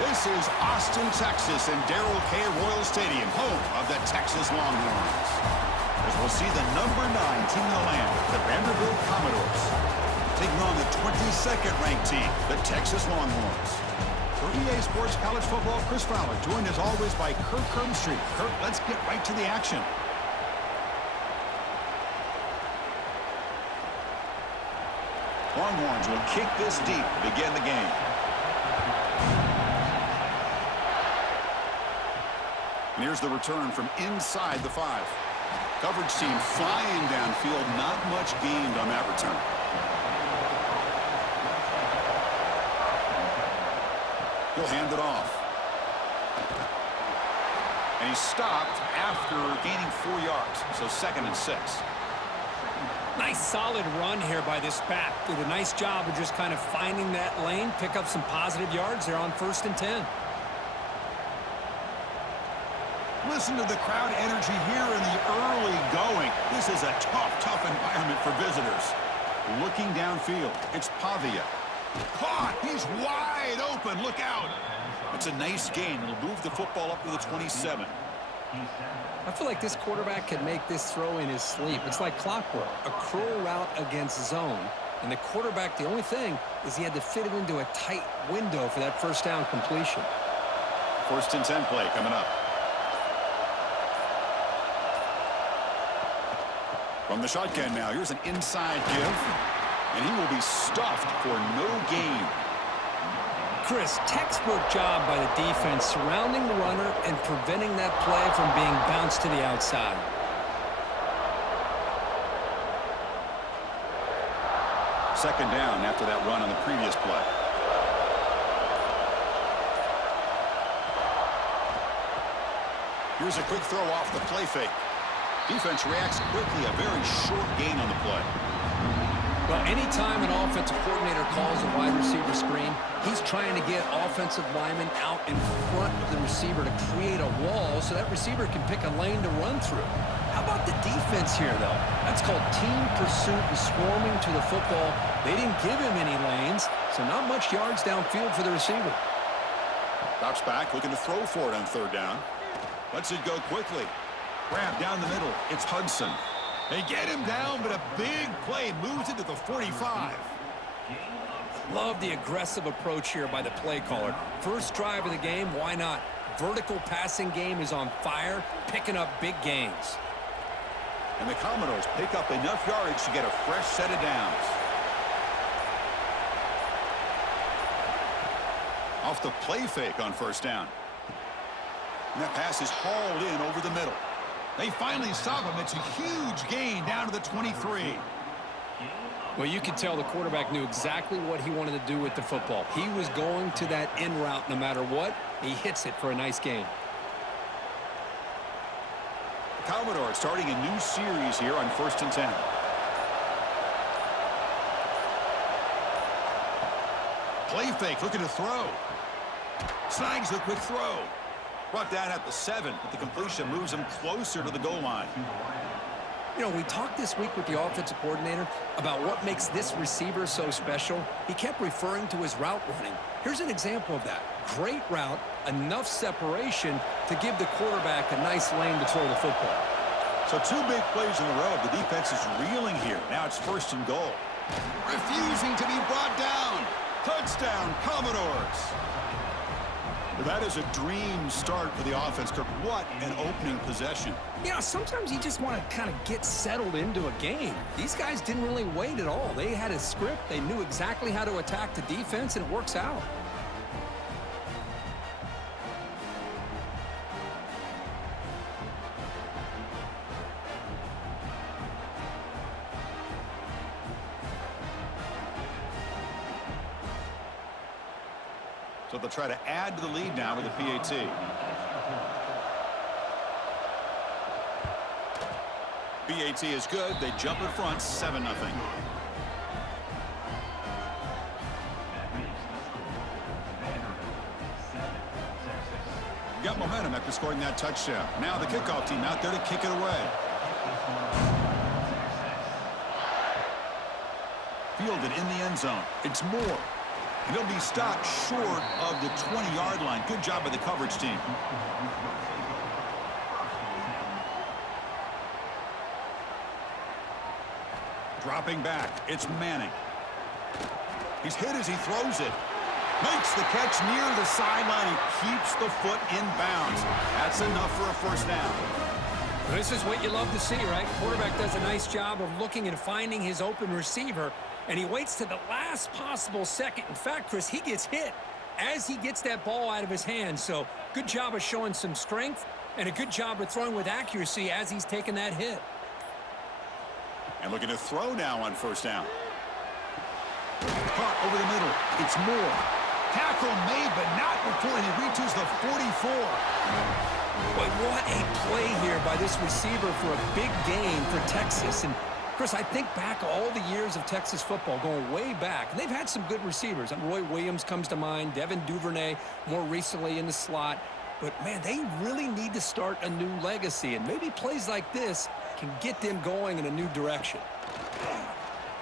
This is Austin, Texas, and Darrell K. Royal Stadium, home of the Texas Longhorns. As we'll see the number 9 team in the land, the Vanderbilt Commodores, taking on the 22nd ranked team, the Texas Longhorns. For EA Sports College Football, Chris Fowler, joined as always by Kirk Herbstreit. Kirk, let's get right to the action. Longhorns will kick this deep to begin the game. And here's the return from inside the 5. Coverage team flying downfield, not much gained on that return. He'll hand it off. And he's stopped after gaining 4 yards, so 2nd and 6. Nice solid run here by this back. Did a nice job of just kind of finding that lane, pick up some positive yards. They're on 1st and 10. Listen to the crowd energy here in the early going. This is a tough environment for visitors. Looking downfield, it's Pavia. Caught! He's wide open. Look out! It's a nice gain. It'll move the football up to the 27. I feel like this quarterback can make this throw in his sleep. It's like clockwork. A curl route against zone. And the quarterback, the only thing is he had to fit it into a tight window for that 1st down completion. 1st and 10 play coming up. From the shotgun now, here's an inside give. And he will be stuffed for no gain. Chris, textbook job by the defense surrounding the runner and preventing that play from being bounced to the outside. Second down after that run on the previous play. Here's a quick throw off the play fake. Defense reacts quickly, a very short gain on the play. Well, anytime an offensive coordinator calls a wide receiver screen, he's trying to get offensive linemen out in front of the receiver to create a wall so that receiver can pick a lane to run through. How about the defense here, though? That's called team pursuit and swarming to the football. They didn't give him any lanes, so not much yards downfield for the receiver. Drops back, looking to throw for it on 3rd down. Lets it go quickly. Grab down the middle. It's Hudson. They get him down, but a big play moves it to the 45. Love the aggressive approach here by the play caller. First drive of the game, why not? Vertical passing game is on fire, picking up big gains. And the Commodores pick up enough yardage to get a fresh set of downs. Off the play fake on 1st down. And that pass is hauled in over the middle. They finally stop him. It's a huge gain down to the 23. Well, you could tell the quarterback knew exactly what he wanted to do with the football. He was going to that in route no matter what. He hits it for a nice gain. The Commodores starting a new series here on 1st and 10. Play fake, looking to throw. Snags the quick throw. Brought down at the 7, but the completion moves him closer to the goal line. You know, we talked this week with the offensive coordinator about what makes this receiver so special. He kept referring to his route running. Here's an example of that. Great route, enough separation to give the quarterback a nice lane to throw the football. So 2 big plays in a row. The defense is reeling here. Now it's 1st and goal. Refusing to be brought down. Touchdown, Commodores. That is a dream start for the offense, Kirk. What an opening possession. You know, sometimes you just want to kind of get settled into a game. These guys didn't really wait at all. They had a script. They knew exactly how to attack the defense, and it works out. So they'll try to add to the lead now with the PAT. PAT is good. They jump in front, 7-0. Got momentum after scoring that touchdown. Now the kickoff team out there to kick it away. Fielded in the end zone. It's Moore. And he'll be stopped short of the 20-yard line. Good job by the coverage team. Dropping back, it's Manning. He's hit as he throws it. Makes the catch near the sideline and keeps the foot in bounds. That's enough for a first down. This is what you love to see, right? Quarterback does a nice job of looking and finding his open receiver, and he waits to the last possible second. In fact, Chris, he gets hit as he gets that ball out of his hands. So good job of showing some strength and a good job of throwing with accuracy as he's taking that hit. And looking to throw now on first down. Caught over the middle. It's Moore. Tackle made, but not before he reaches the 44. But what a play here by this receiver for a big gain for Texas. And, Chris, I think back all the years of Texas football, going way back, and they've had some good receivers. Roy Williams comes to mind, Devin Duvernay more recently in the slot. But, man, they really need to start a new legacy, and maybe plays like this can get them going in a new direction.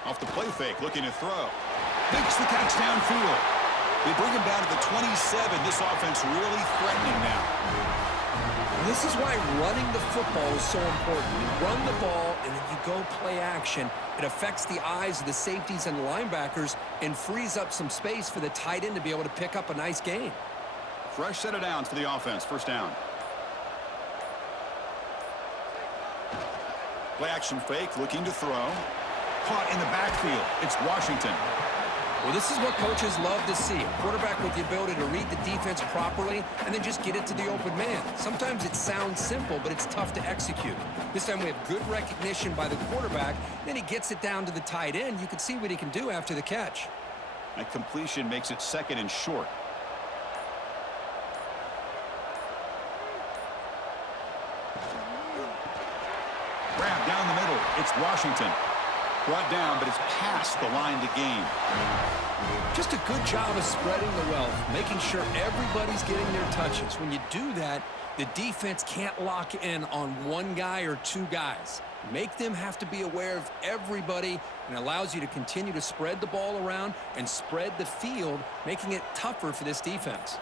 Off the play fake, looking to throw. Makes the catch downfield. They bring him down to the 27. This offense really threatening now. This is why running the football is so important. You run the ball, and then you go play action. It affects the eyes of the safeties and linebackers and frees up some space for the tight end to be able to pick up a nice gain. Fresh set of downs for the offense. First down. Play action fake, looking to throw. Caught in the backfield. It's Washington. Well, this is what coaches love to see. A quarterback with the ability to read the defense properly and then just get it to the open man. Sometimes it sounds simple, but it's tough to execute. This time we have good recognition by the quarterback. Then he gets it down to the tight end. You can see what he can do after the catch. That completion makes it second and short. Grab down the middle. It's Washington. Brought down, but it's past the line to gain. Just a good job of spreading the wealth, making sure everybody's getting their touches. When you do that, the defense can't lock in on one guy or two guys. Make them have to be aware of everybody, and allows you to continue to spread the ball around and spread the field, making it tougher for this defense.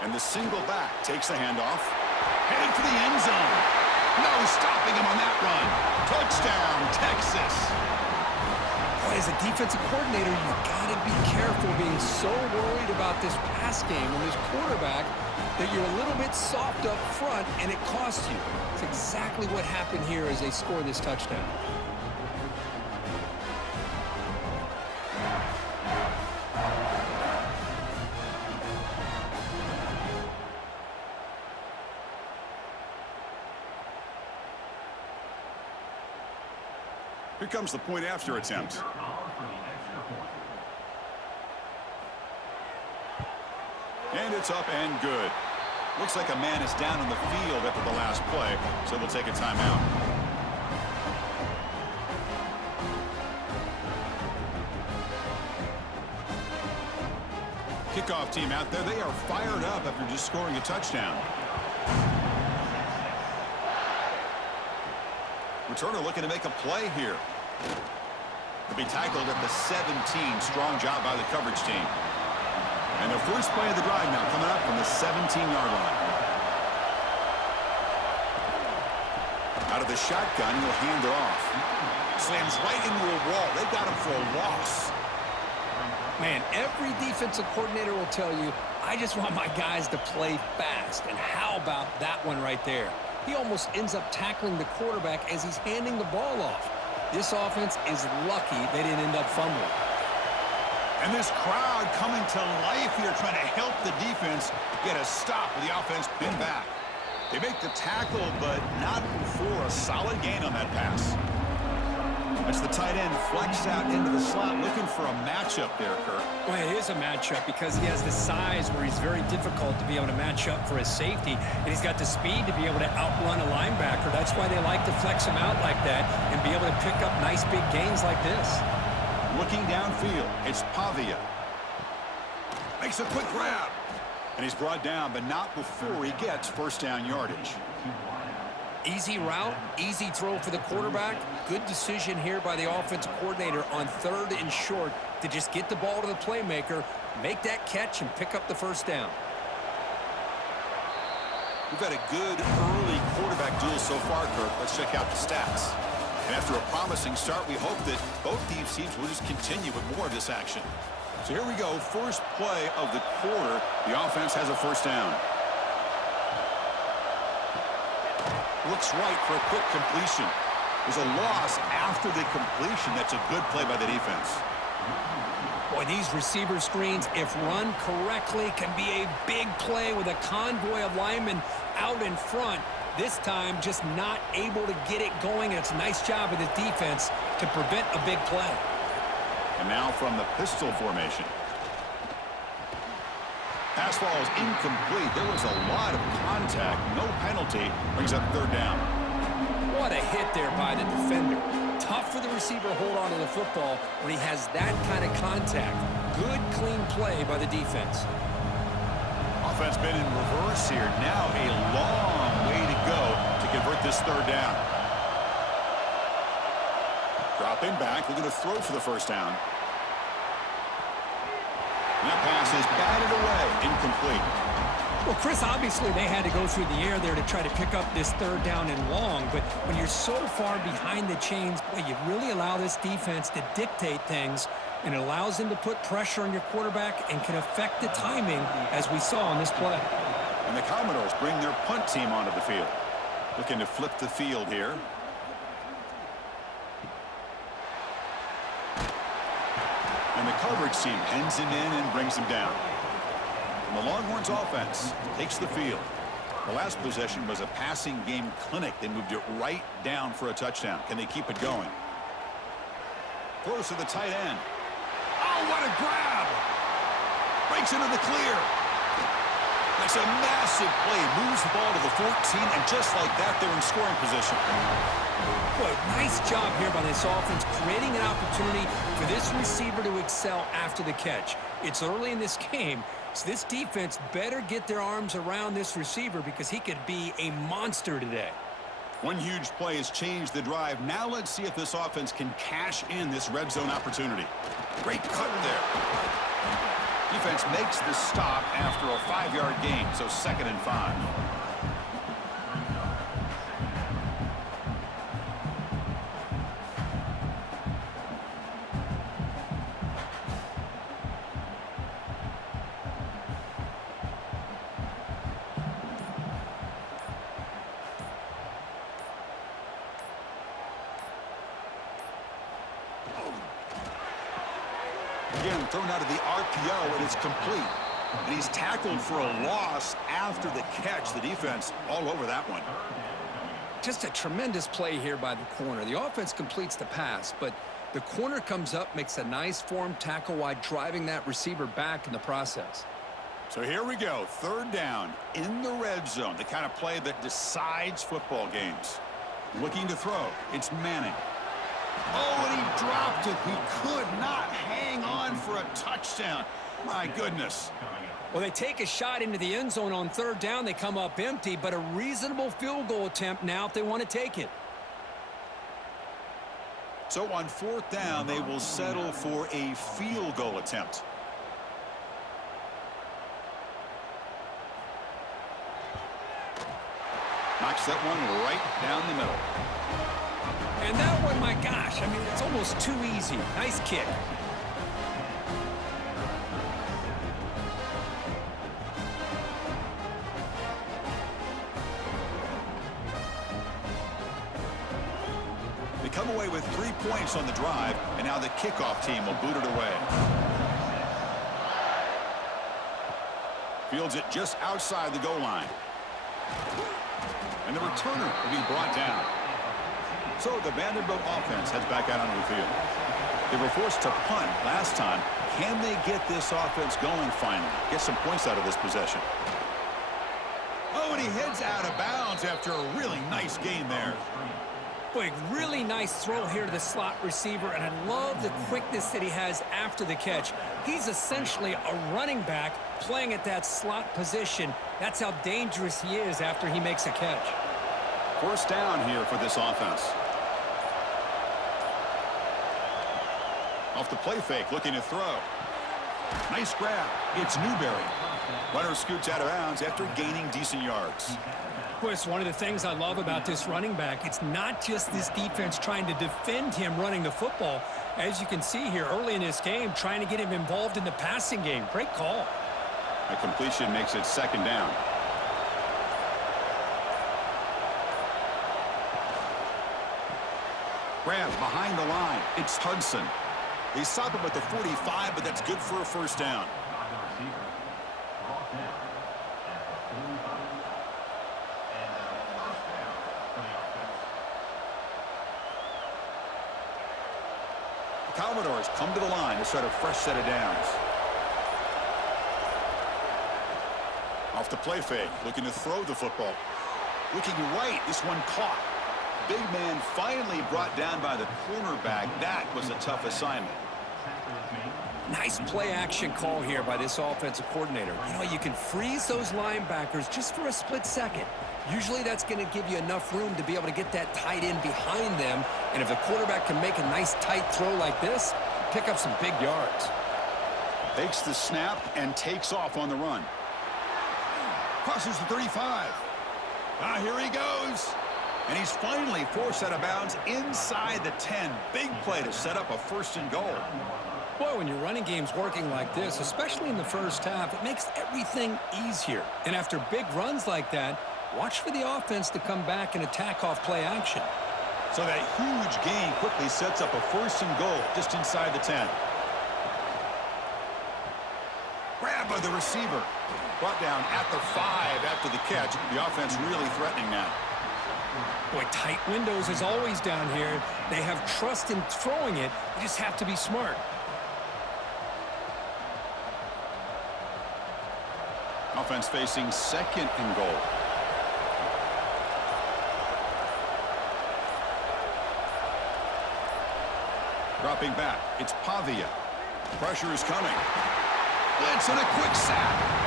And the single back takes the handoff. Headed for the end zone. No stopping him on that run. Touchdown, Texas. Boy, as a defensive coordinator, you've got to be careful being so worried about this pass game and this quarterback that you're a little bit soft up front and it costs you. It's exactly what happened here as they score this touchdown. Here comes the point after attempt. And it's up and good. Looks like a man is down in the field after the last play, so they'll take a timeout. Kickoff team out there, they are fired up after just scoring a touchdown. Returner looking to make a play here. To be tackled at the 17. Strong job by the coverage team. And the first play of the drive now coming up from the 17-yard line. Out of the shotgun, he'll hand it off. Slams right into a wall. They got him for a loss. Man, every defensive coordinator will tell you, I just want my guys to play fast. And how about that one right there? He almost ends up tackling the quarterback as he's handing the ball off. This offense is lucky they didn't end up fumbling. And this crowd coming to life here, trying to help the defense get a stop with the offense pinned back. They make the tackle, but not before a solid gain on that pass. As the tight end flexed out into the slot, looking for a matchup there, Kirk. Well, it is a matchup because he has the size where he's very difficult to be able to match up for his safety, and he's got the speed to be able to outrun a linebacker. That's why they like to flex him out like that and be able to pick up nice big gains like this. Looking downfield, it's Pavia. Makes a quick grab. And he's brought down, but not before he gets first down yardage. Easy route, easy throw for the quarterback. Good decision here by the offensive coordinator on 3rd and short to just get the ball to the playmaker, make that catch, and pick up the first down. We've had a good early quarterback duel so far, Kirk. Let's check out the stats. And after a promising start, we hope that both these teams will just continue with more of this action. So here we go, first play of the quarter. The offense has a first down. Looks right for a quick completion. There's a loss after the completion. That's a good play by the defense. Boy, these receiver screens, if run correctly, can be a big play with a convoy of linemen out in front. This time, just not able to get it going. And it's a nice job of the defense to prevent a big play. And now from the pistol formation. Pass ball is incomplete. There was a lot of contact. No penalty. Brings up 3rd down. What a hit there by the defender. Tough for the receiver to hold on to the football when he has that kind of contact. Good, clean play by the defense. Offense been in reverse here. Now a long way to go to convert this 3rd down. Dropping back. Looking to throw for the first down. That pass is batted away, incomplete. Well, Chris, obviously they had to go through the air there to try to pick up this 3rd down and long, but when you're so far behind the chains, boy, you really allow this defense to dictate things, and it allows them to put pressure on your quarterback and can affect the timing, as we saw on this play. And the Commodores bring their punt team onto the field. Looking to flip the field here. And the coverage team pens him in and brings him down. And the Longhorns offense takes the field. The last possession was a passing game clinic. They moved it right down for a touchdown. Can they keep it going? Throws to the tight end. Oh, what a grab! Breaks into the clear. Makes a massive play. Moves the ball to the 14, and just like that, they're in scoring position. Boy, nice job here by this offense, creating an opportunity for this receiver to excel after the catch. It's early in this game, so this defense better get their arms around this receiver because he could be a monster today. One huge play has changed the drive. Now let's see if this offense can cash in this red zone opportunity. Great cut there. Defense makes the stop after a 5-yard gain, so 2nd and 5. Again, thrown out of the RPO, and it's complete. And he's tackled for a loss after the catch. The defense all over that one. Just a tremendous play here by the corner. The offense completes the pass, but the corner comes up, makes a nice form tackle wide, driving that receiver back in the process. So here we go, 3rd down in the red zone, the kind of play that decides football games. Looking to throw, it's Manning. Oh, and he dropped it. He could not hang on for a touchdown. My goodness. Well, they take a shot into the end zone on 3rd down. They come up empty, but a reasonable field goal attempt now if they want to take it. So on 4th down, they will settle for a field goal attempt. Knocks that one right down the middle. And that one, my gosh, I mean, it's almost too easy. Nice kick. They come away with 3 points on the drive, and now the kickoff team will boot it away. Fields it just outside the goal line. And the returner will be brought down. So the Vanderbilt offense heads back out onto the field. They were forced to punt last time. Can they get this offense going finally? Get some points out of this possession. Oh, and he heads out of bounds after a really nice gain there. Boy, really nice throw here to the slot receiver, and I love the quickness that he has after the catch. He's essentially a running back playing at that slot position. That's how dangerous he is after he makes a catch. First down here for this offense. Off the play fake, looking to throw. Nice grab. It's Newberry. Runner scoots out of bounds after gaining decent yards. Chris, one of the things I love about this running back, it's not just this defense trying to defend him running the football. As you can see here early in this game, trying to get him involved in the passing game. Great call. A completion makes it second down. Grab behind the line. It's Hudson. They stop him at the 45, but that's good for a first down. The Commodores come to the line to start a fresh set of downs. Off the play fake, looking to throw the football. Looking right, this one caught. Big man finally brought down by the cornerback. That was a tough assignment. Nice play-action call here by this offensive coordinator. You know, you can freeze those linebackers just for a split second. Usually that's going to give you enough room to be able to get that tight end behind them. And if the quarterback can make a nice tight throw like this, pick up some big yards. Takes the snap and takes off on the run. Crosses the 35. Here he goes. And he's finally forced out of bounds inside the 10. Big play to set up a first and goal. Boy, when your running game's working like this, especially in the first half, it makes everything easier. And after big runs like that, watch for the offense to come back and attack off play action. So that huge gain quickly sets up a first and goal just inside the 10. Grab by the receiver. Brought down at the 5 after the catch. The offense really threatening now. Boy, tight windows is always down here. They have trust in throwing it. You just have to be smart. Offense facing second and goal. Dropping back, it's Pavia. Pressure is coming. Blitz and a quick sack.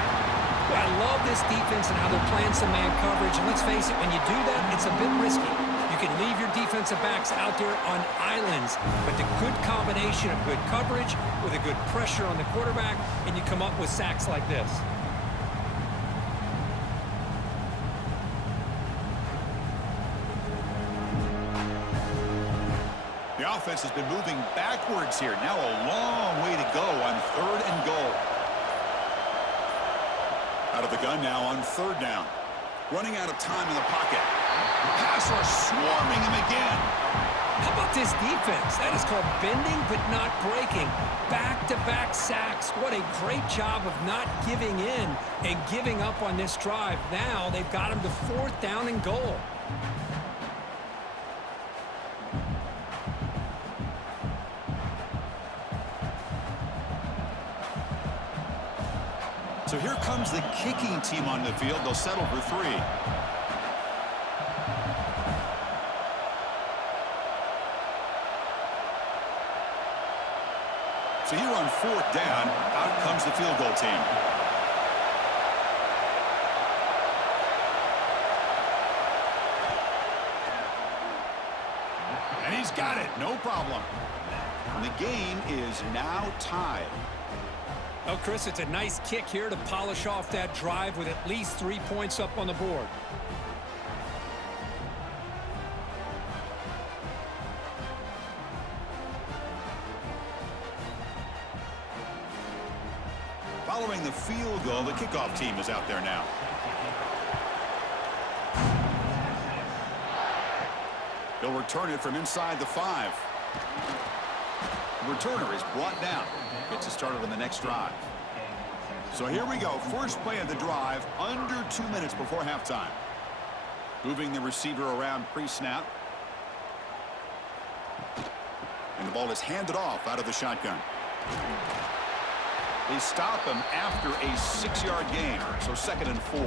Well, I love this defense and how they're playing some man coverage. And let's face it, when you do that, it's a bit risky. You can leave your defensive backs out there on islands, but the good combination of good coverage with a good pressure on the quarterback, and you come up with sacks like this. The offense has been moving backwards here. Now a long way to go on third and goal. Out of the gun now on third down. Running out of time in the pocket. Pass rush swarming him again. How about this defense? That is called bending but not breaking. Back-to-back sacks. What a great job of not giving in and giving up on this drive. Now they've got him to fourth down and goal. So here comes the kicking team on the field. They'll settle for 3. So here on fourth down, out comes the field goal team. And he's got it, no problem. And the game is now tied. Oh, Chris, it's a nice kick here to polish off that drive with at least 3 points up on the board. Following the field goal, the kickoff team is out there now. They'll return it from inside the 5. The returner is brought down. Gets us started on the next drive. So here we go. First play of the drive, under 2 minutes before halftime. Moving the receiver around pre-snap. And the ball is handed off out of the shotgun. They stop him after a 6-yard gain, so 2nd and 4.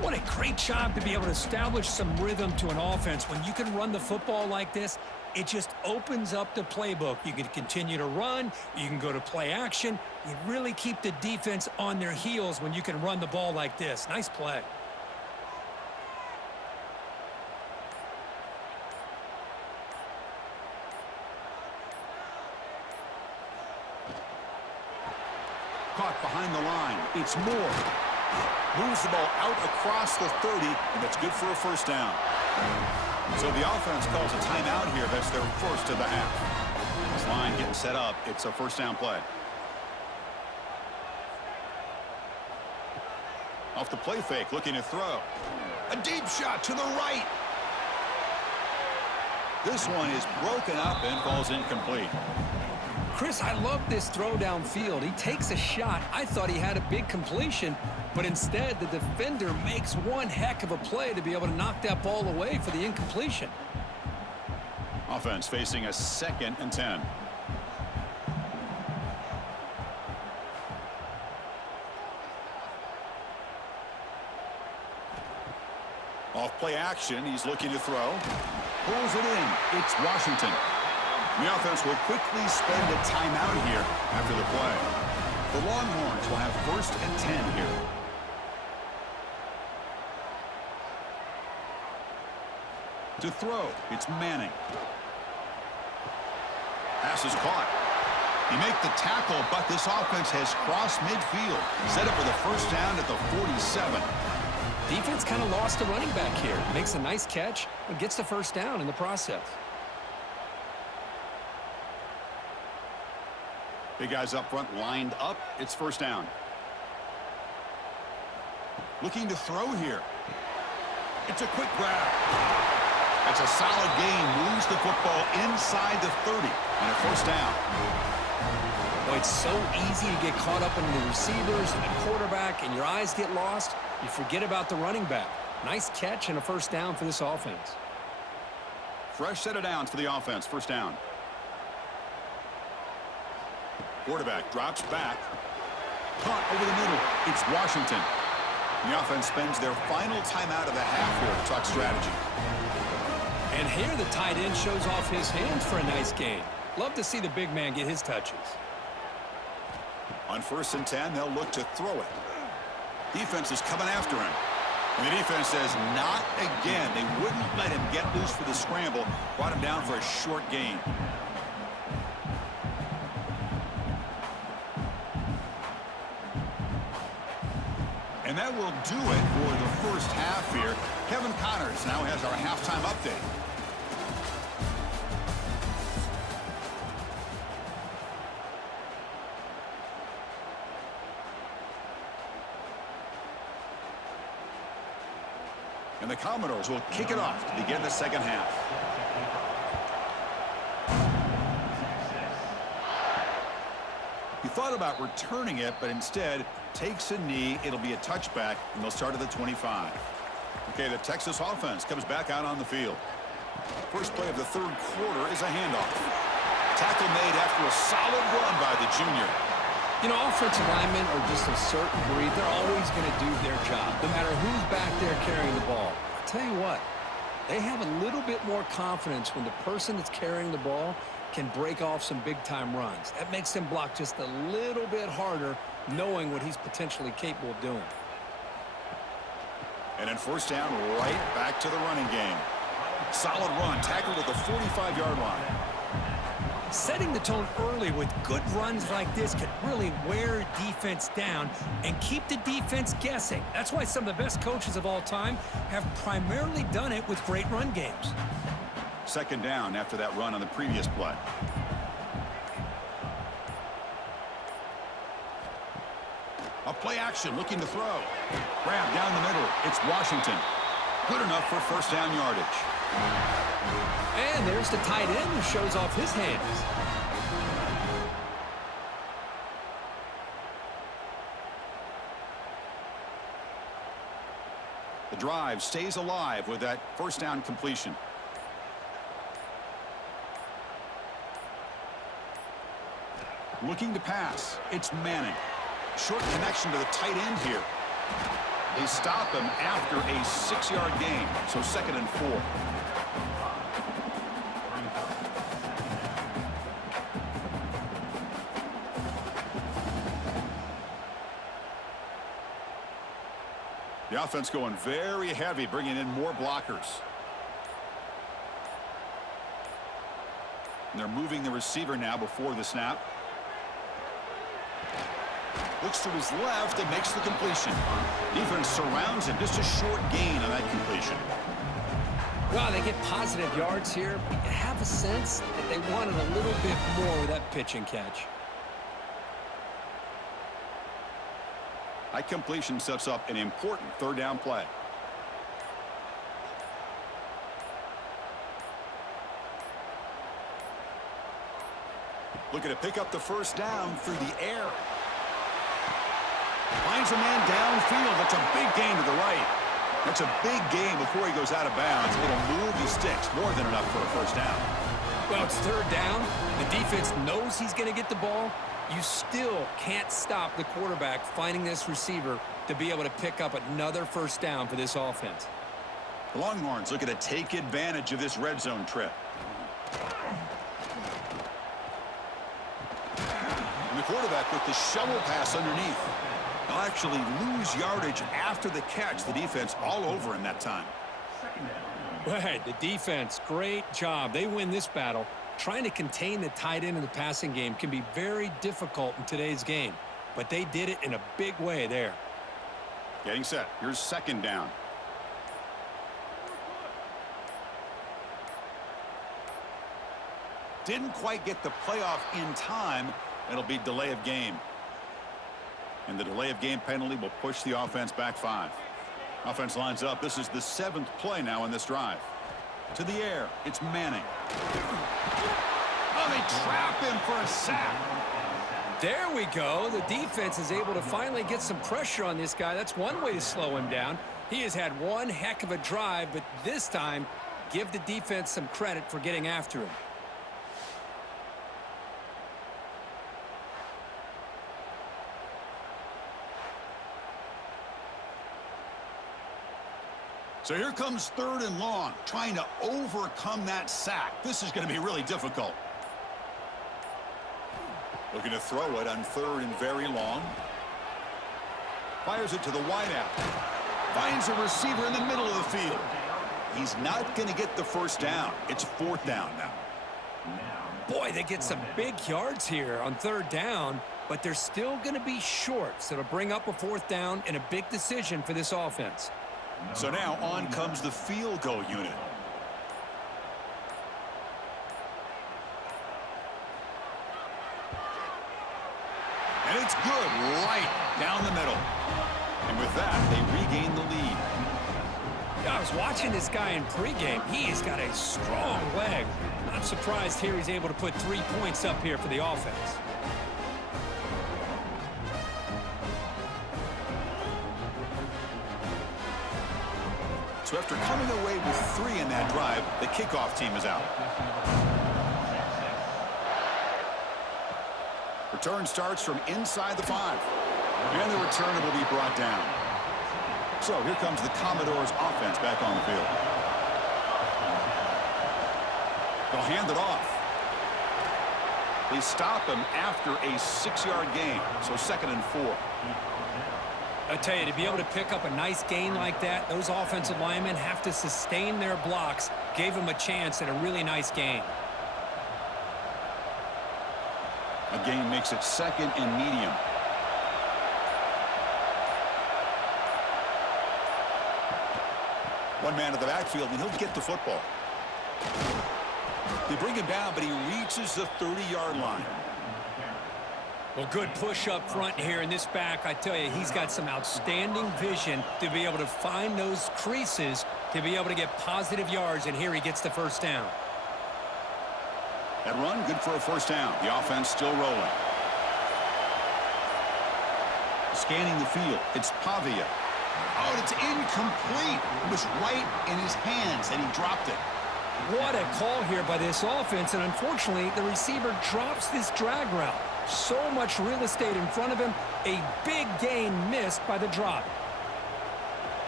What a great job to be able to establish some rhythm to an offense. When you can run the football like this, it just opens up the playbook. You can continue to run. You can go to play action. You really keep the defense on their heels when you can run the ball like this. Nice play. It's Moore. Moves the ball out across the 30, and that's good for a first down. So the offense calls a timeout here. That's their first of the half. This line getting set up. It's a first down play. Off the play fake, looking to throw. A deep shot to the right. This one is broken up and falls incomplete. Chris, I love this throw downfield. He takes a shot. I thought he had a big completion, but instead the defender makes one heck of a play to be able to knock that ball away for the incompletion. Offense facing a 2nd and 10. Off play action, he's looking to throw. Pulls it in. It's Washington. The offense will quickly spend a timeout here after the play. The Longhorns will have 1st and 10 here. To throw, it's Manning. Pass is caught. He make the tackle, but this offense has crossed midfield. Set up with a first down at the 47. Defense kind of lost a running back here. Makes a nice catch, but gets the first down in the process. Big guys up front lined up. It's first down. Looking to throw here. It's a quick grab. That's a solid gain. Moves the football inside the 30 and a first down. Boy, it's so easy to get caught up in the receivers and the quarterback, and your eyes get lost. You forget about the running back. Nice catch and a first down for this offense. Fresh set of downs for the offense. First down. Quarterback drops back. Caught over the middle. It's Washington. The offense spends their final timeout of the half here to talk strategy. And here the tight end shows off his hands for a nice gain. Love to see the big man get his touches. On 1st and 10, they'll look to throw it. Defense is coming after him. And the defense says, not again. They wouldn't let him get loose for the scramble. Brought him down for a short gain. And that will do it for the first half here. Kevin Connors now has our halftime update. And the Commodores will kick it off to begin the second half. He thought about returning it, but instead takes a knee. It'll be a touchback, and they'll start at the 25. Okay, the Texas offense comes back out on the field. First play of the 3rd quarter is a handoff. Tackle made after a solid run by the junior. You know, offensive linemen are just a certain breed. They're always going to do their job, no matter who's back there carrying the ball. I'll tell you what, they have a little bit more confidence when the person that's carrying the ball can break off some big-time runs. That makes them block just a little bit harder, knowing what he's potentially capable of doing. And then first down, right back to the running game. Solid run, tackled at the 45-yard line. Setting the tone early with good runs like this can really wear defense down and keep the defense guessing. That's why some of the best coaches of all time have primarily done it with great run games. Second down after that run on the previous play. A play action, looking to throw. Grab down the middle. It's Washington. Good enough for first down yardage. And there's the tight end who shows off his hands. The drive stays alive with that first down completion. Looking to pass. It's Manning. Short connection to the tight end here. They stop him after a 6-yard gain, so 2nd and 4. The offense going very heavy, bringing in more blockers. And they're moving the receiver now before the snap. Looks to his left and makes the completion. Defense surrounds him. Just a short gain on that completion. Well, they get positive yards here, but you have a sense that they wanted a little bit more with that pitch and catch. That completion sets up an important third down play. Looking to pick up the first down through the air. Finds a man downfield. That's a big gain to the right. That's a big gain before he goes out of bounds. It'll move the sticks. More than enough for a first down. Well, it's third down. The defense knows he's going to get the ball. You still can't stop the quarterback finding this receiver to be able to pick up another first down for this offense. The Longhorns looking to take advantage of this red zone trip. And the quarterback with the shovel pass underneath. They'll actually lose yardage after the catch. The defense all over him that time. Right, the defense, great job. They win this battle. Trying to contain the tight end in the passing game can be very difficult in today's game, but they did it in a big way there. Getting set. Here's second down. Didn't quite get the playoff in time. It'll be delay of game. And the delay of game penalty will push the offense back 5. Offense lines up. This is the 7th play now in this drive. To the air. It's Manning. Oh, they trap him for a sack. There we go. The defense is able to finally get some pressure on this guy. That's one way to slow him down. He has had one heck of a drive, but this time, give the defense some credit for getting after him. So here comes third and long, trying to overcome that sack. This is going to be really difficult. Looking to throw it on third and very long. Fires it to the wideout. Finds a receiver in the middle of the field. He's not going to get the first down. It's fourth down now. Boy, they get some big yards here on third down, but they're still going to be short, so it'll bring up a fourth down and a big decision for this offense. So now on comes the field goal unit. And it's good right down the middle. And with that, they regain the lead. I was watching this guy in pregame. He's got a strong leg. Not surprised here he's able to put 3 points up here for the offense. So after coming away with 3 in that drive, the kickoff team is out. Return starts from inside the 5. And the returner will be brought down. So here comes the Commodores offense back on the field. They'll hand it off. They stop him after a 6-yard gain. So 2nd and 4. I tell you, to be able to pick up a nice gain like that, those offensive linemen have to sustain their blocks. Gave them a chance at a really nice gain. A gain makes it 2nd and medium. One man in the backfield, and he'll get the football. They bring him down, but he reaches the 30-yard line. Well, good push up front here in this back. I tell you, he's got some outstanding vision to be able to find those creases, to be able to get positive yards, and here he gets the first down. That run, good for a first down. The offense still rolling. Scanning the field, it's Pavia. Oh, it's incomplete. It was right in his hands, and he dropped it. What a call here by this offense, and unfortunately, the receiver drops this drag route. So much real estate in front of him, a big gain missed by the drop.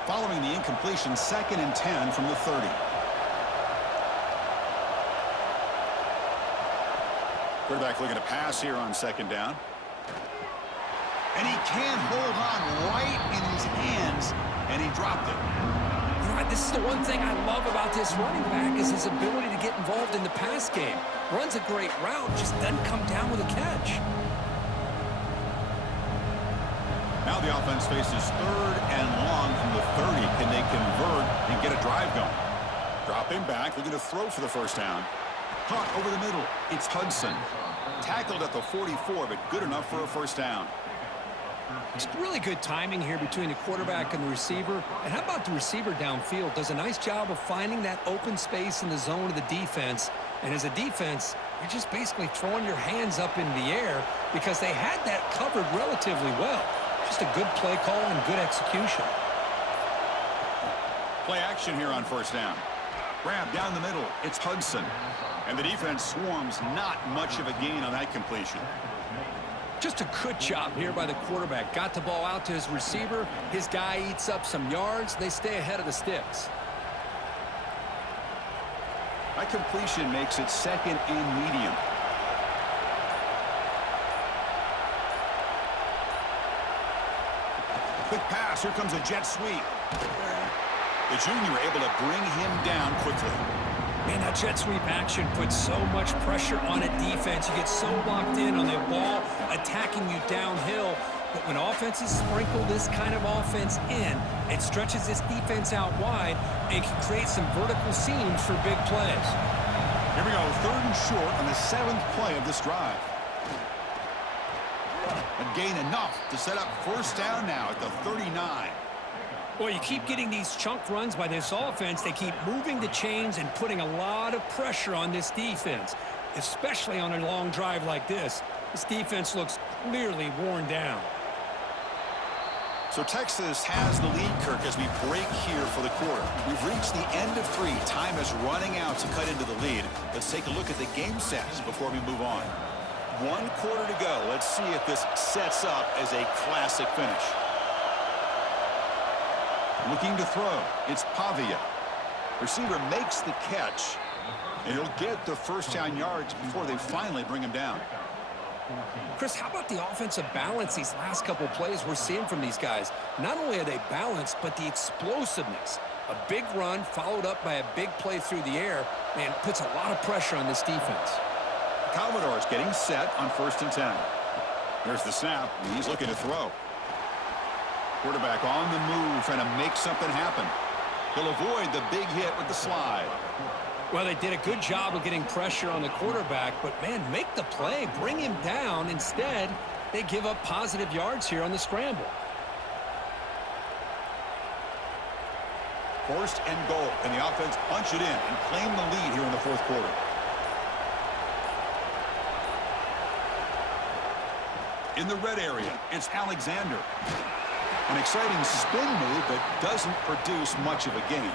Following the incompletion, 2nd and 10 from the 30. Quarterback looking to pass here on 2nd down. And he can't hold on right in his hands, and he dropped it. Right, this is the one thing I love about this running back is his ability to get involved in the pass game. Runs a great route, just doesn't come down with a catch. Now the offense faces third and long from the 30. Can they convert and get a drive going? Dropping back, looking to throw for the first down. Caught over the middle. It's Hudson. Tackled at the 44, but good enough for a first down. It's really good timing here between the quarterback and the receiver. And how about the receiver downfield? Does a nice job of finding that open space in the zone of the defense. And as a defense, you're just basically throwing your hands up in the air because they had that covered relatively well. Just a good play call and good execution. Play action here on first down. Grab down the middle. It's Hudson. And the defense swarms. Not much of a gain on that completion. Just a good job here by the quarterback. Got the ball out to his receiver. His guy eats up some yards. They stay ahead of the sticks. That completion makes it second and medium. Quick pass. Here comes a jet sweep. The junior able to bring him down quickly. Man, that jet sweep action puts so much pressure on a defense. You get so locked in on the ball attacking you downhill. But when offenses sprinkle this kind of offense in, it stretches this defense out wide and can create some vertical seams for big plays. Here we go, third and short on the 7th play of this drive. And gain enough to set up first down now at the 39. Boy, you keep getting these chunk runs by this offense. They keep moving the chains and putting a lot of pressure on this defense, especially on a long drive like this. This defense looks clearly worn down. So Texas has the lead, Kirk, as we break here for the quarter. We've reached the end of 3. Time is running out to cut into the lead. Let's take a look at the game sets before we move on. 1 quarter to go. Let's see if this sets up as a classic finish. Looking to throw. It's Pavia. Receiver makes the catch, and he'll get the first down yards before they finally bring him down. Chris, how about the offensive balance these last couple plays we're seeing from these guys? Not only are they balanced, but the explosiveness. A big run followed up by a big play through the air, man, puts a lot of pressure on this defense. Commodores getting set on 1st and 10. There's the snap, and he's looking to throw. Quarterback on the move, trying to make something happen. He'll avoid the big hit with the slide. Well, they did a good job of getting pressure on the quarterback, but, man, make the play, bring him down. Instead, they give up positive yards here on the scramble. 1st and goal. Can the offense punch it in and claim the lead here in the 4th quarter? In the red area, it's Alexander. An exciting spin move that doesn't produce much of a gain.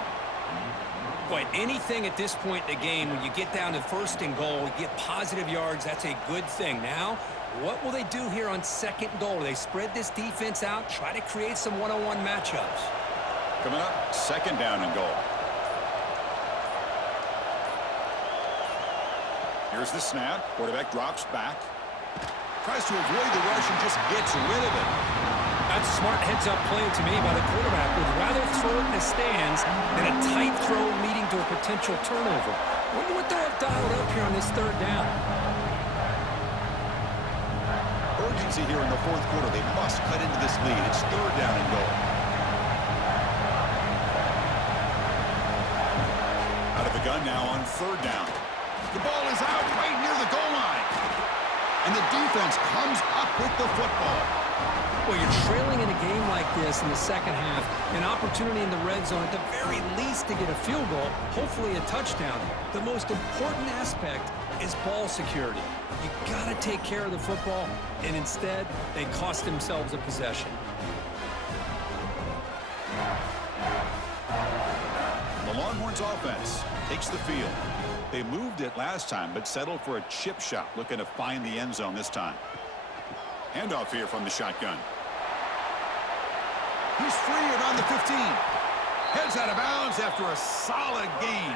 Boy, anything at this point in the game, when you get down to 1st and goal, you get positive yards, that's a good thing. Now, what will they do here on 2nd and goal? They spread this defense out, try to create some one-on-one matchups. Coming up, 2nd down and goal. Here's the snap. Quarterback drops back. Tries to avoid the rush and just gets rid of it. That's a smart heads-up play to me by the quarterback. Would rather throw it in the stands than a tight throw leading to a potential turnover. Wonder what they'll have dialed up here on this 3rd down. Urgency here in the 4th quarter. They must cut into this lead. It's 3rd down and goal. Out of the gun now on 3rd down. The ball is out right near the goal line. And the defense comes up with the football. Well, you're trailing in a game like this in the 2nd half, an opportunity in the red zone at the very least to get a field goal, hopefully a touchdown. The most important aspect is ball security. You got to take care of the football, and instead, they cost themselves a possession. The Longhorns offense takes the field. They moved it last time, but settled for a chip shot, looking to find the end zone this time. Handoff here from the shotgun. He's free around the 15. Heads out of bounds after a solid gain.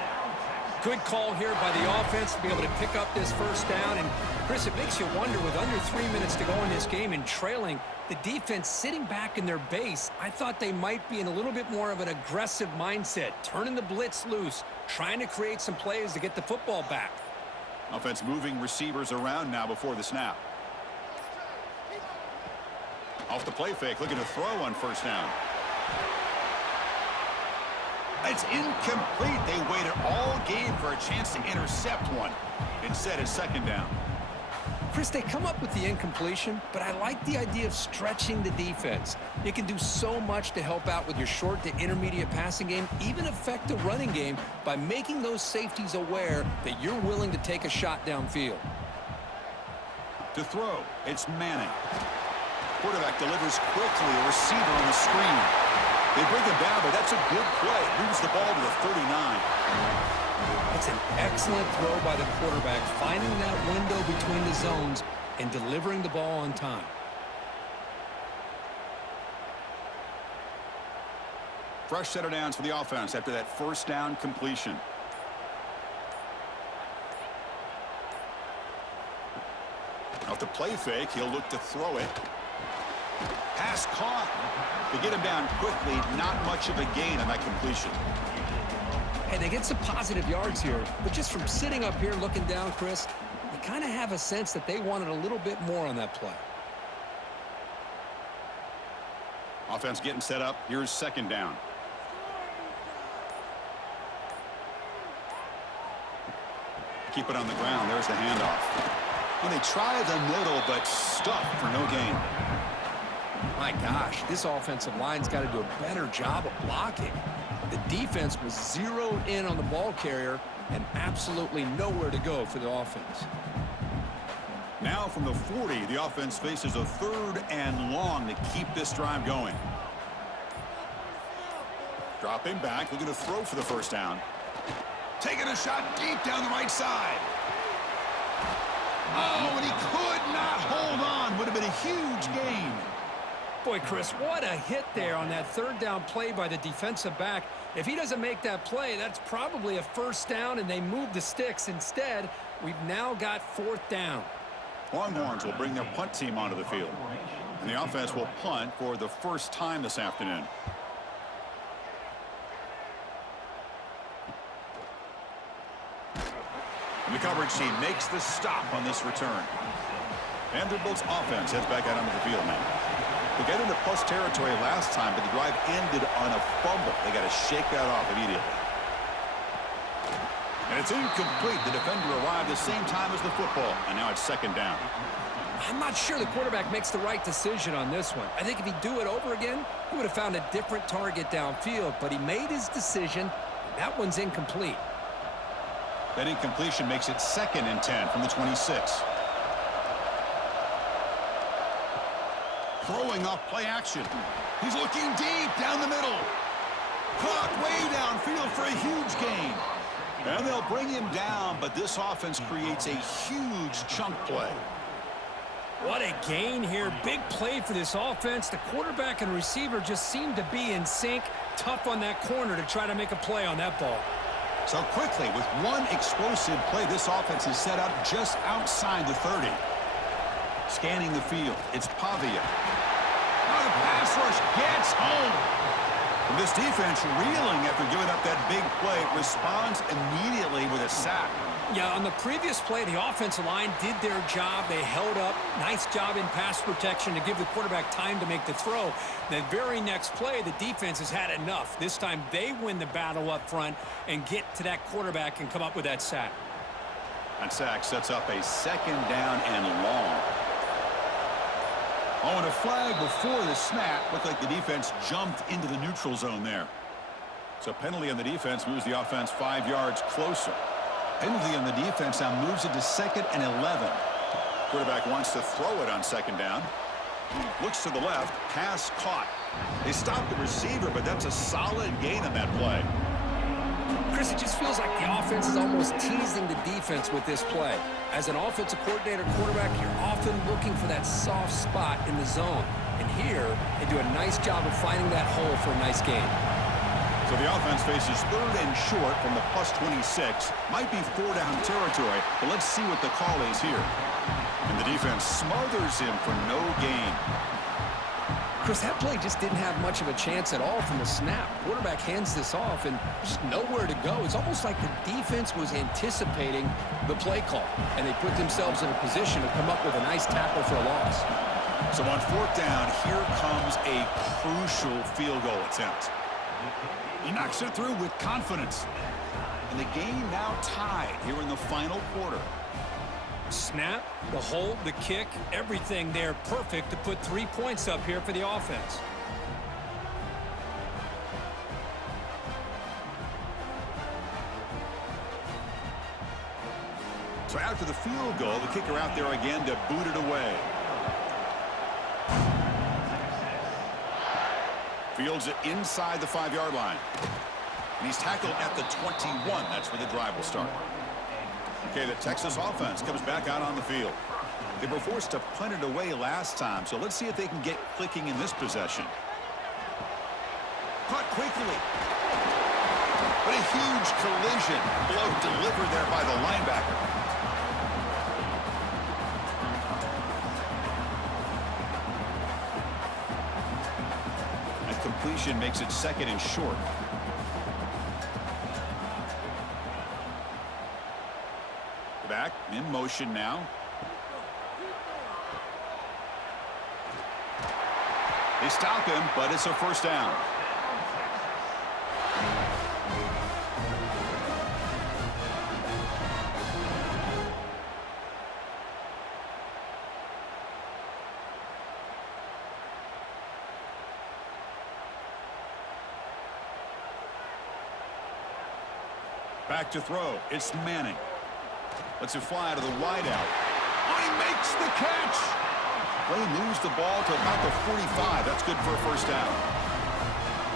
Good call here by the offense to be able to pick up this 1st down. And, Chris, it makes you wonder, with under 3 minutes to go in this game and trailing, the defense sitting back in their base, I thought they might be in a little bit more of an aggressive mindset, turning the blitz loose, trying to create some plays to get the football back. Offense moving receivers around now before the snap. Off the play fake, looking to throw on first down. It's incomplete. They waited all game for a chance to intercept one. Instead, it's second down. Chris, they come up with the incompletion, but I like the idea of stretching the defense. You can do so much to help out with your short to intermediate passing game, even affect the running game by making those safeties aware that you're willing to take a shot downfield. To throw, it's Manning. Quarterback delivers quickly, a receiver on the screen. They bring him down, but that's a good play. Moves the ball to the 39. It's an excellent throw by the quarterback, finding that window between the zones and delivering the ball on time. Fresh set of downs for the offense after that first down completion. Off the play fake, he'll look to throw it. Pass caught. They get him down quickly, not much of a gain on that completion. Hey, they get some positive yards here, but just from sitting up here looking down, Chris, you kind of have a sense that they wanted a little bit more on that play. Offense getting set up. Here's second down. Keep it on the ground. There's the handoff. Well, they try the middle, but stuffed for no gain. My gosh, this offensive line's got to do a better job of blocking. The defense was zeroed in on the ball carrier and absolutely nowhere to go for the offense. Now from the 40, the offense faces a third and long to keep this drive going. Dropping back, looking to throw for the first down. Taking a shot deep down the right side. Oh, and he could not hold on. Would have been a huge gain. Boy, Chris, what a hit there on that third down play by the defensive back. If he doesn't make that play, that's probably a first down, and they move the sticks. Instead, we've now got fourth down. Longhorns will bring their punt team onto the field. And the offense will punt for the first time this afternoon. And the coverage team makes the stop on this return. Vanderbilt's offense heads back out onto the field now. They got into plus territory last time, but the drive ended on a fumble. They got to shake that off immediately. And it's incomplete. The defender arrived the same time as the football, and now it's second down. I'm not sure the quarterback makes the right decision on this one. I think if he'd do it over again, he would have found a different target downfield, but he made his decision. That one's incomplete. That incompletion makes it second and 10 from the 26. Throwing off play action. He's looking deep down the middle. Caught way downfield for a huge gain. And they'll bring him down, but this offense creates a huge chunk play. What a gain here. Big play for this offense. The quarterback and receiver just seem to be in sync. Tough on that corner to try to make a play on that ball. So quickly, with one explosive play, this offense is set up just outside the 30. Scanning the field, it's Pavia. Now the pass rush gets home. And this defense reeling after giving up that big play, responds immediately with a sack. Yeah, on the previous play, the offensive line did their job. They held up. Nice job in pass protection to give the quarterback time to make the throw. The very next play, the defense has had enough. This time, they win the battle up front and get to that quarterback and come up with that sack. That sack sets up a second down and long. Oh, and a flag before the snap. Looked like the defense jumped into the neutral zone there. So penalty on the defense moves the offense 5 yards closer. Penalty on the defense now moves it to second and 11. Quarterback wants to throw it on second down. Looks to the left. Pass caught. They stopped the receiver, but that's a solid gain on that play. Chris, it just feels like the offense is almost teasing the defense with this play. As an offensive coordinator quarterback, you're often looking for that soft spot in the zone. And here, they do a nice job of finding that hole for a nice gain. So the offense faces third and short from the plus 26. Might be 4-down territory, but let's see what the call is here. And the defense smothers him for no gain. Chris, that play just didn't have much of a chance at all from the snap. Quarterback hands this off and just nowhere to go. It's almost like the defense was anticipating the play call, and they put themselves in a position to come up with a nice tackle for a loss. So on fourth down, here comes a crucial field goal attempt. He knocks it through with confidence. And the game now tied here in the final quarter. Snap, the hold, the kick, everything there perfect to put 3 points up here for the offense. So after the field goal, the kicker out there again to boot it away. Fields it inside the 5-yard line. And he's tackled at the 21. That's where the drive will start. Okay, the Texas offense comes back out on the field. They were forced to punt it away last time, so let's see if they can get clicking in this possession. Caught quickly. But a huge collision blow delivered there by the linebacker. Completion makes it 2nd and short. Back in motion now. They stop him, but it's a first down. Back to throw. It's Manning. Lets it fly to the wideout. Oh, he makes the catch. Play moves the ball to about the 45. That's good for a first down.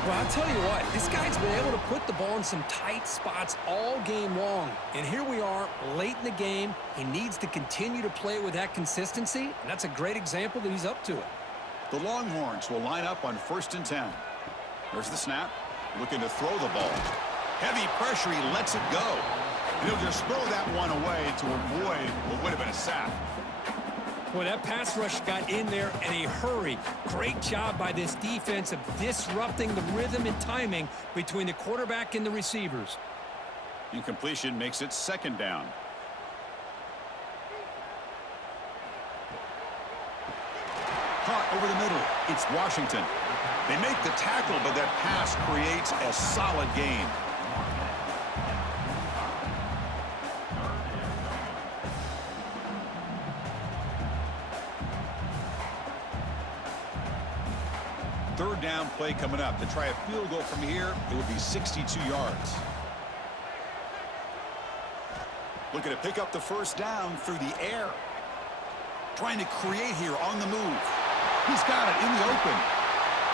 Well, I'll tell you what, this guy's been able to put the ball in some tight spots all game long. And here we are, late in the game. He needs to continue to play with that consistency, and that's a great example that he's up to it. The Longhorns will line up on 1st and 10. There's the snap. Looking to throw the ball. Heavy pressure, he lets it go. And he'll just throw that one away to avoid what would have been a sack. Boy, that pass rush got in there in a hurry. Great job by this defense of disrupting the rhythm and timing between the quarterback and the receivers. Incompletion makes it 2nd down. Caught over the middle. It's Washington. They make the tackle, but that pass creates a solid gain. Third down play coming up. To try a field goal from here, it would be 62 yards. Looking to pick up the first down through the air. Trying to create here on the move. He's got it in the open.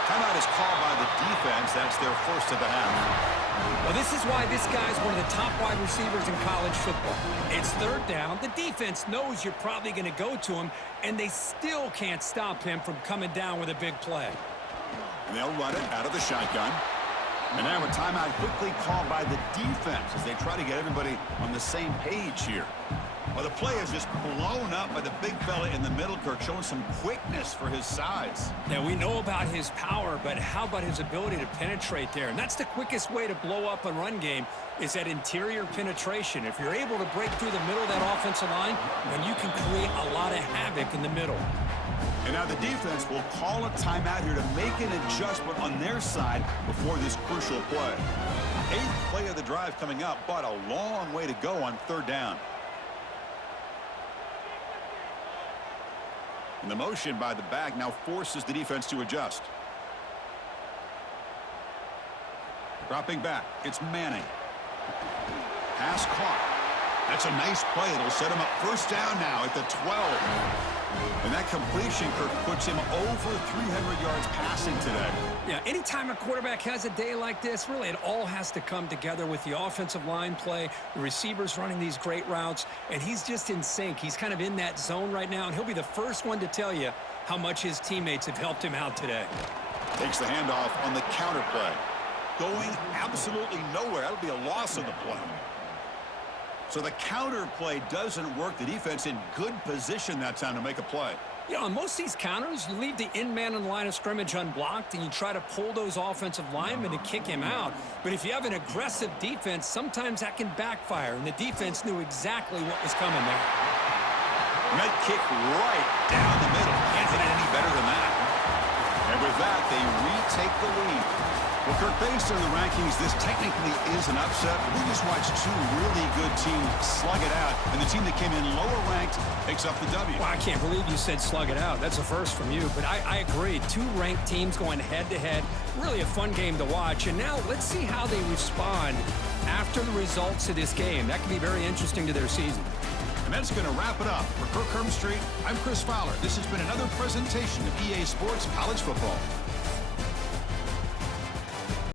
Timeout is called by the defense. That's their first of the half. Well, this is why this guy's one of the top wide receivers in college football. It's third down. The defense knows you're probably going to go to him, and they still can't stop him from coming down with a big play. And they'll run it out of the shotgun. And now a timeout quickly called by the defense as they try to get everybody on the same page here. Well, the play is just blown up by the big fella in the middle, Kirk, showing some quickness for his size. Now, we know about his power, but how about his ability to penetrate there? And that's the quickest way to blow up a run game is that interior penetration. If you're able to break through the middle of that offensive line, then you can create a lot of havoc in the middle. And now the defense will call a timeout here to make an adjustment on their side before this crucial play. 8th play of the drive coming up, but a long way to go on third down. And the motion by the back now forces the defense to adjust. Dropping back, it's Manning. Pass caught. That's a nice play. It'll set him up first down now at the 12. And that completion, Kirk, puts him over 300 yards passing today. Yeah, anytime a quarterback has a day like this, really it all has to come together with the offensive line play, the receivers running these great routes, and he's just in sync. He's kind of in that zone right now, and he'll be the first one to tell you how much his teammates have helped him out today. Takes the handoff on the counter play. Going absolutely nowhere. That'll be a loss of the play. So the counter play doesn't work. The defense in good position that time to make a play. You know, on most of these counters, you leave the in-man in the line of scrimmage unblocked, and you try to pull those offensive linemen to kick him out. But if you have an aggressive defense, sometimes that can backfire, and the defense knew exactly what was coming there. Night kick right down the middle. Can't hit it any better than that. And with that, they retake the lead. Well, Kirk, based on the rankings, this technically is an upset. We just watched two really good teams slug it out, and the team that came in lower ranked picks up the W. Well, I can't believe you said slug it out. That's a first from you, but I agree. Two ranked teams going head-to-head. Really a fun game to watch. And now let's see how they respond after the results of this game. That could be very interesting to their season. And that's going to wrap it up. For Kirk Street, I'm Chris Fowler. This has been another presentation of EA Sports College Football.